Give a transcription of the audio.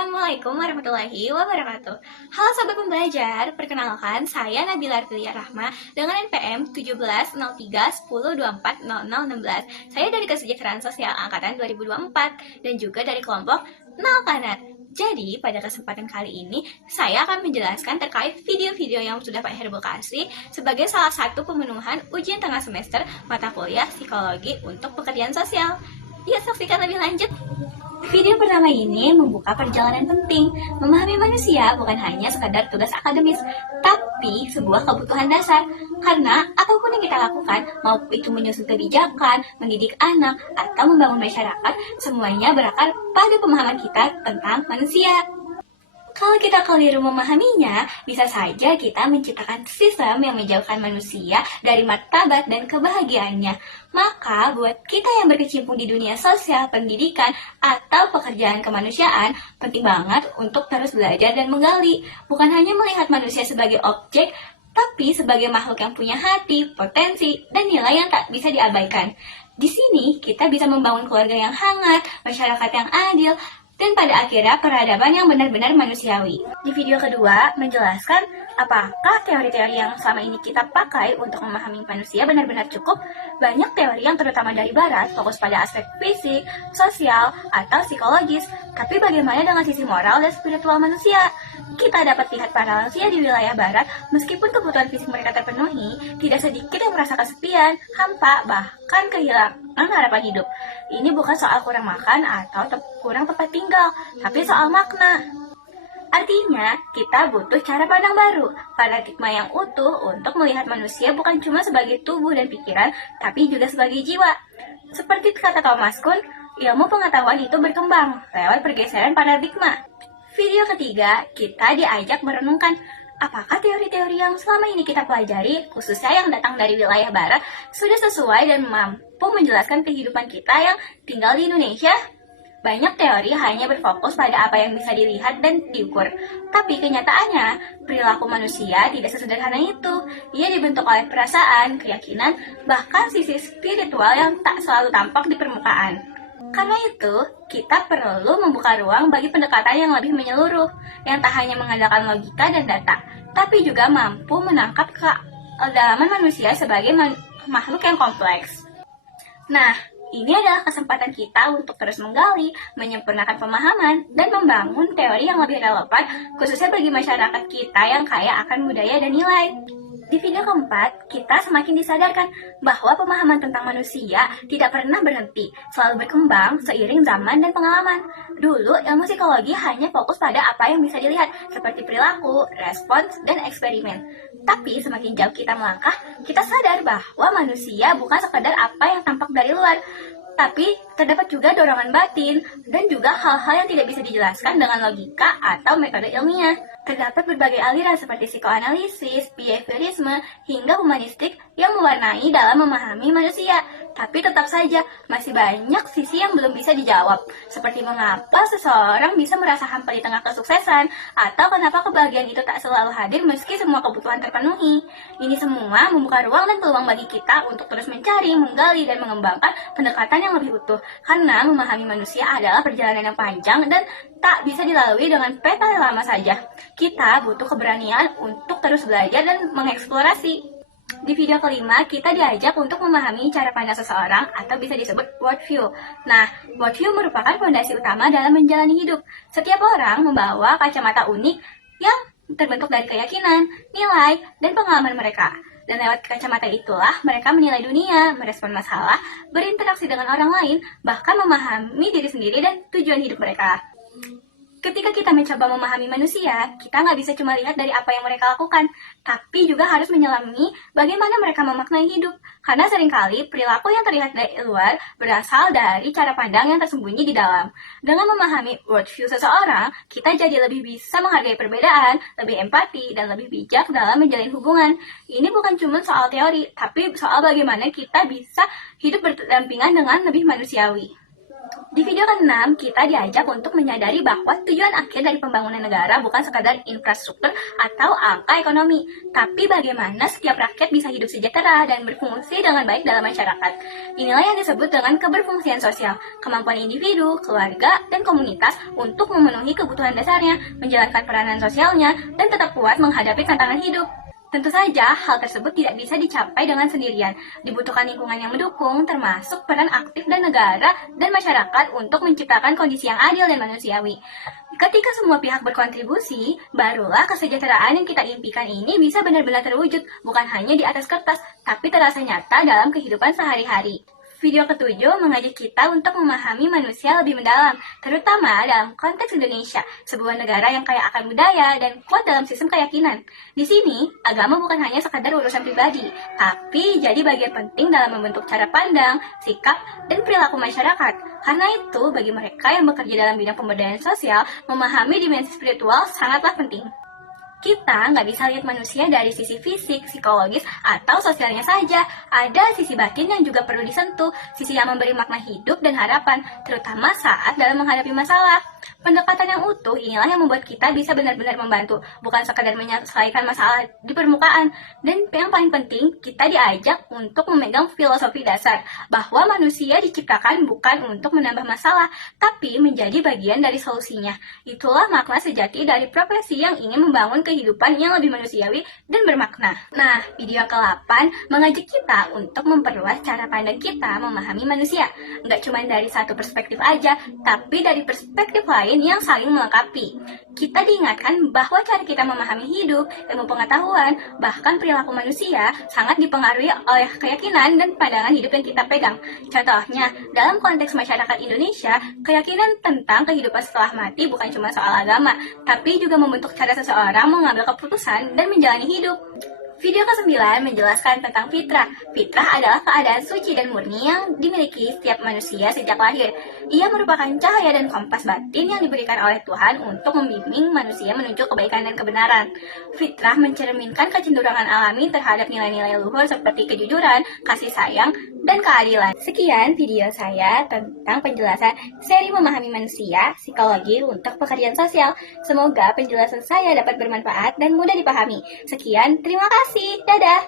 Assalamualaikum warahmatullahi wabarakatuh. Halo Sobat Pembelajar, perkenalkan saya Nabila Artilia Rahma dengan NPM 170310240016. Saya dari Kesejahteraan Sosial Angkatan 2024 dan juga dari kelompok 0 Kanan. Jadi, pada kesempatan kali ini, saya akan menjelaskan terkait video-video yang sudah Pak Herbal kasih sebagai salah satu pemenuhan ujian tengah semester mata kuliah psikologi untuk pekerjaan sosial. Yuk saksikan lebih lanjut. Video pertama ini membuka perjalanan penting. Memahami manusia bukan hanya sekadar tugas akademis, tapi sebuah kebutuhan dasar. Karena apapun yang kita lakukan, mau itu menyusun kebijakan, mendidik anak, atau membangun masyarakat, semuanya berakar pada pemahaman kita tentang manusia. Kalau kita keliru memahaminya, bisa saja kita menciptakan sistem yang menjauhkan manusia dari martabat dan kebahagiaannya. Maka, buat kita yang berkecimpung di dunia sosial, pendidikan, atau pekerjaan kemanusiaan, penting banget untuk terus belajar dan menggali. Bukan hanya melihat manusia sebagai objek, tapi sebagai makhluk yang punya hati, potensi, dan nilai yang tak bisa diabaikan. Di sini, kita bisa membangun keluarga yang hangat, masyarakat yang adil, dan pada akhirnya peradaban yang benar-benar manusiawi. Di video kedua, menjelaskan apakah teori-teori yang selama ini kita pakai untuk memahami manusia benar-benar cukup. Banyak teori yang terutama dari barat fokus pada aspek fisik, sosial, atau psikologis. Tapi bagaimana dengan sisi moral dan spiritual manusia? Kita dapat lihat para lansia di wilayah barat, meskipun kebutuhan fisik mereka terpenuhi, tidak sedikit yang merasa kesepian, hampa, bahkan kehilangan harapan hidup. Ini bukan soal kurang makan atau kurang tempat tinggal, tapi soal makna. Artinya, kita butuh cara pandang baru, paradigma yang utuh untuk melihat manusia bukan cuma sebagai tubuh dan pikiran, tapi juga sebagai jiwa. Seperti kata Thomas Kuhn, ilmu pengetahuan itu berkembang lewat pergeseran paradigma. Video ketiga, kita diajak merenungkan apakah teori-teori yang selama ini kita pelajari, khususnya yang datang dari wilayah barat, sudah sesuai dan mampu menjelaskan kehidupan kita yang tinggal di Indonesia? Banyak teori hanya berfokus pada apa yang bisa dilihat dan diukur. Tapi kenyataannya, perilaku manusia tidak sesederhana itu. Ia dibentuk oleh perasaan, keyakinan, bahkan sisi spiritual yang tak selalu tampak di permukaan. Karena itu, kita perlu membuka ruang bagi pendekatan yang lebih menyeluruh, yang tak hanya mengandalkan logika dan data, tapi juga mampu menangkap kedalaman manusia sebagai makhluk yang kompleks. Nah, ini adalah kesempatan kita untuk terus menggali, menyempurnakan pemahaman, dan membangun teori yang lebih relevan, khususnya bagi masyarakat kita yang kaya akan budaya dan nilai. Di video keempat, kita semakin disadarkan bahwa pemahaman tentang manusia tidak pernah berhenti, selalu berkembang seiring zaman dan pengalaman. Dulu, ilmu psikologi hanya fokus pada apa yang bisa dilihat, seperti perilaku, respons, dan eksperimen. Tapi semakin jauh kita melangkah, kita sadar bahwa manusia bukan sekadar apa yang tampak dari luar, tapi terdapat juga dorongan batin dan juga hal-hal yang tidak bisa dijelaskan dengan logika atau metode ilmiah. Terdapat berbagai aliran seperti psikoanalisis, behaviorisme, hingga humanistik yang mewarnai dalam memahami manusia. Tapi tetap saja, masih banyak sisi yang belum bisa dijawab. Seperti mengapa seseorang bisa merasa hampa di tengah kesuksesan, atau kenapa kebahagiaan itu tak selalu hadir meski semua kebutuhan terpenuhi. Ini semua membuka ruang dan peluang bagi kita untuk terus mencari, menggali, dan mengembangkan pendekatan yang lebih utuh. Karena memahami manusia adalah perjalanan yang panjang dan tak bisa dilalui dengan peta yang lama saja. Kita butuh keberanian untuk terus belajar dan mengeksplorasi. Di video kelima, kita diajak untuk memahami cara pandang seseorang atau bisa disebut worldview. Nah, worldview merupakan fondasi utama dalam menjalani hidup. Setiap orang membawa kacamata unik yang terbentuk dari keyakinan, nilai, dan pengalaman mereka. Dan lewat kacamata itulah mereka menilai dunia, merespon masalah, berinteraksi dengan orang lain, bahkan memahami diri sendiri dan tujuan hidup mereka. Ketika kita mencoba memahami manusia, kita nggak bisa cuma lihat dari apa yang mereka lakukan, tapi juga harus menyelami bagaimana mereka memaknai hidup. Karena seringkali perilaku yang terlihat dari luar berasal dari cara pandang yang tersembunyi di dalam. Dengan memahami worldview seseorang, kita jadi lebih bisa menghargai perbedaan, lebih empati, dan lebih bijak dalam menjalin hubungan. Ini bukan cuma soal teori, tapi soal bagaimana kita bisa hidup berdampingan dengan lebih manusiawi. Di video ke-6, kita diajak untuk menyadari bahwa tujuan akhir dari pembangunan negara bukan sekadar infrastruktur atau angka ekonomi, tapi bagaimana setiap rakyat bisa hidup sejahtera dan berfungsi dengan baik dalam masyarakat. Inilah yang disebut dengan keberfungsian sosial, kemampuan individu, keluarga, dan komunitas untuk memenuhi kebutuhan dasarnya, menjalankan peranan sosialnya, dan tetap kuat menghadapi tantangan hidup. Tentu saja, hal tersebut tidak bisa dicapai dengan sendirian. Dibutuhkan lingkungan yang mendukung, termasuk peran aktif dan negara dan masyarakat untuk menciptakan kondisi yang adil dan manusiawi. Ketika semua pihak berkontribusi, barulah kesejahteraan yang kita impikan ini bisa benar-benar terwujud, bukan hanya di atas kertas, tapi terasa nyata dalam kehidupan sehari-hari. Video ke-7 mengajak kita untuk memahami manusia lebih mendalam, terutama dalam konteks Indonesia, sebuah negara yang kaya akan budaya dan kuat dalam sistem keyakinan. Di sini, agama bukan hanya sekadar urusan pribadi, tapi jadi bagian penting dalam membentuk cara pandang, sikap, dan perilaku masyarakat. Karena itu, bagi mereka yang bekerja dalam bidang pemberdayaan sosial, memahami dimensi spiritual sangatlah penting. Kita nggak bisa lihat manusia dari sisi fisik, psikologis, atau sosialnya saja. Ada sisi batin yang juga perlu disentuh, sisi yang memberi makna hidup dan harapan, terutama saat dalam menghadapi masalah. Pendekatan yang utuh inilah yang membuat kita bisa benar-benar membantu, bukan sekadar menyelesaikan masalah di permukaan. Dan yang paling penting, kita diajak untuk memegang filosofi dasar, bahwa manusia diciptakan bukan untuk menambah masalah, tapi menjadi bagian dari solusinya. Itulah makna sejati dari profesi yang ingin membangun kehidupan yang lebih manusiawi dan bermakna. Nah, video ke-8 mengajak kita untuk memperluas cara pandang kita memahami manusia. Nggak cuma dari satu perspektif aja, tapi dari perspektif lain yang saling melengkapi. Kita diingatkan bahwa cara kita memahami hidup, ilmu pengetahuan, bahkan perilaku manusia sangat dipengaruhi oleh keyakinan dan pandangan hidup yang kita pegang. Contohnya, dalam konteks masyarakat Indonesia, keyakinan tentang kehidupan setelah mati bukan cuma soal agama, tapi juga membentuk cara seseorang mengambil keputusan dan menjalani hidup. Video ke-9 menjelaskan tentang fitrah. Fitrah adalah keadaan suci dan murni yang dimiliki setiap manusia sejak lahir. Ia merupakan cahaya dan kompas batin yang diberikan oleh Tuhan untuk membimbing manusia menuju kebaikan dan kebenaran. Fitrah mencerminkan kecenderungan alami terhadap nilai-nilai luhur seperti kejujuran, kasih sayang, dan keadilan. Sekian video saya tentang penjelasan seri memahami manusia, psikologi untuk pekerjaan sosial. Semoga penjelasan saya dapat bermanfaat dan mudah dipahami. Sekian, terima kasih. Dadah!